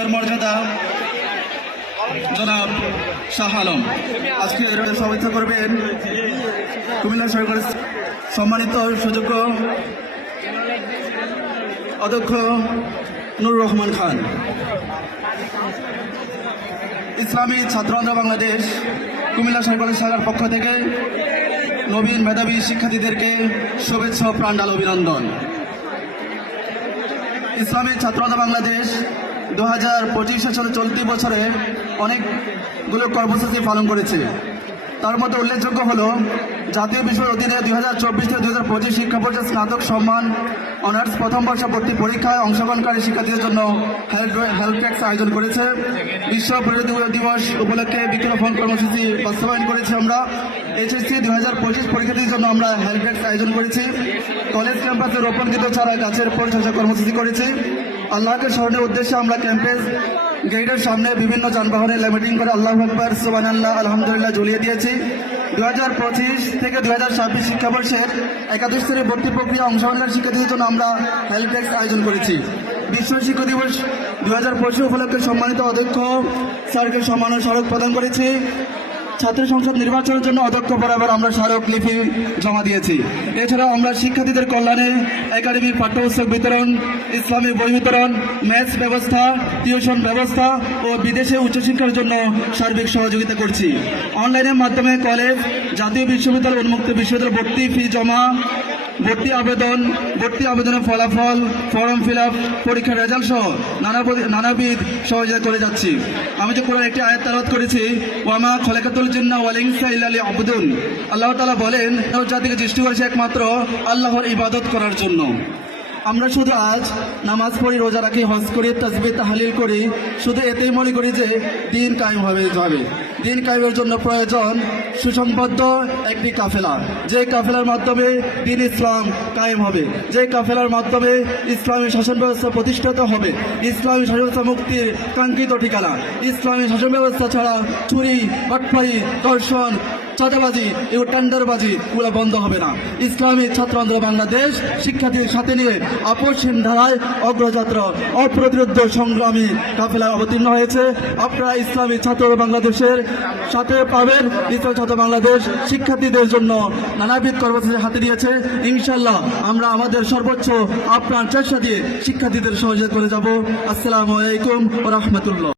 Mayor মর্যাদা। জনাব শাহ আলম, আজকে সভাপতিত্ব করবেন কুমিল্লা সরকারের সম্মানিত সুযোগ্য অধ্যক্ষ নুর রহমান খান। ইসলামী ছাত্র বাংলাদেশ কুমিল্লা সরকারি শাখার পক্ষ থেকে নবীন মেধাবী শিক্ষার্থীদেরকে শুভেচ্ছা প্রাণডাল অভিনন্দন। ইসলামী ছাত্র বাংলাদেশ দু হাজার পঁচিশ চলতি বছরে অনেকগুলো কর্মসূচি পালন করেছে। তার মধ্যে উল্লেখযোগ্য হলো, জাতীয় বিষয়ের অধীনে দুই হাজার চব্বিশ থেকে দুই হাজার পঁচিশ শিক্ষাবর্ষের স্নাতক সম্মান, অনার্স প্রথম বর্ষ ভর্তি পরীক্ষায় অংশগ্রহণকারী শিক্ষার্থীদের জন্য হেল্প ট্যাক্স আয়োজন করেছে। বিশ্ব পরিবেশ দিবস উপলক্ষে বৃক্ষরোপণ কর্মসূচি বাস্তবায়ন করেছি আমরা। এইচএসসি দুই হাজার পঁচিশ পরীক্ষার্থীর জন্য আমরা হেল্প ট্যাক্স আয়োজন করেছি। কলেজ ক্যাম্পাসে রোপণকৃত ছাড়া গাছের পরিচর্যা কর্মসূচি করেছি। আল্লাহকে স্মরণের উদ্দেশ্যে আমরা ক্যাম্পাস গেটের সামনে বিভিন্ন যানবাহনে ল্যামিটিং করে আল্লাহ আকবর সুবান আল্লাহ আলহামদুলিল্লাহ ঝুলিয়ে দিয়েছি। দু হাজার পঁচিশ থেকে দু হাজার ছাব্বিশ শিক্ষাবর্ষের একাদশ শ্রেণির ভর্তি প্রক্রিয়া অংশগ্রহণকারী শিক্ষার্থীদের জন্য আমরা হেল্প ডেস্ক আয়োজন করেছি। বিশ্ব শিক্ষক দিবস দু হাজার পঁচিশ উপলক্ষে সম্মানিত অধ্যক্ষ স্যারকে সম্মান স্মারক প্রদান করেছি। ছাত্র সংসদ নির্বাচনের জন্য অধ্যক্ষ বরাবর আমরা স্মারক লিপি জমা দিয়েছি। এছাড়াও আমরা শিক্ষার্থীদের কল্যাণে একাডেমির পাঠ্যপুস্তক বিতরণ, ইসলামী বই বিতরণ ম্যাথ ব্যবস্থা, টিউশন ব্যবস্থা ও বিদেশে উচ্চশিক্ষার জন্য সার্বিক সহযোগিতা করছি। অনলাইনের মাধ্যমে কলেজ, জাতীয় বিশ্ববিদ্যালয় উন্মুক্ত বিশ্ববিদ্যালয় ভর্তি ফি জমা ভর্তি আবেদন, ভর্তি আবেদনের ফলাফল ফর্ম ফিল আপ পরীক্ষার রেজাল্ট সহ নানা নানাবিধ সহযোগিতা করে যাচ্ছি। আমি যে কোরআন একটি আয়াত তালাত করেছি, ওয়ামা খলেকাতুল জিন্না ওয়ালিংসা ইল্লালি আবদুন আল্লাহ তালা বলেন জাতিকে সৃষ্টি করেছে একমাত্র আল্লাহর ইবাদত করার জন্য। আমরা শুধু আজ নামাজ পড়ি, রোজা রাখি, হজ করি তসবি তাহলিল করি, শুধু এতেই মনে করি যে দিন কায়েম হবে, যাবে। দিন কায়েমের জন্য প্রয়োজন সুসংবদ্ধ একটি কাফেলা। যে কাফেলার মাধ্যমে দিন ইসলাম কায়েম হবে, যে কাফেলার মাধ্যমে ইসলামী শাসন ব্যবস্থা প্রতিষ্ঠিত হবে, ইসলামী শাসন ব্যবস্থা মুক্তির কাঙ্ক্ষিত ঠিকানা, ইসলামী শাসন ব্যবস্থা ছাড়া চুরি বাটপাড়ি দর্শন চাঁদাবাজি এবং টেন্ডারবাজি এগুলো বন্ধ হবে না। ইসলামী ছাত্র আন্দোলন বাংলাদেশ শিক্ষার্থীর সাথে নিয়ে আপসহীন ধারায় অগ্রযাত্রা, অপ্রতিরোধ সংগ্রামী কাফেলায় অবতীর্ণ হয়েছে। আপনারা ইসলামী ছাত্র বাংলাদেশের সাথে পাবেন। ইসলামী ছাত্র বাংলাদেশ শিক্ষার্থীদের জন্য নানাবিধ কর্মসূচি হাতে দিয়েছে ইনশাল্লাহ আমরা আমাদের সর্বোচ্চ আপ্রাণ চেষ্টা দিয়ে শিক্ষার্থীদের সহযোগিতা করে যাব। আসসালামু আলাইকুম রহমতুল্লাহ।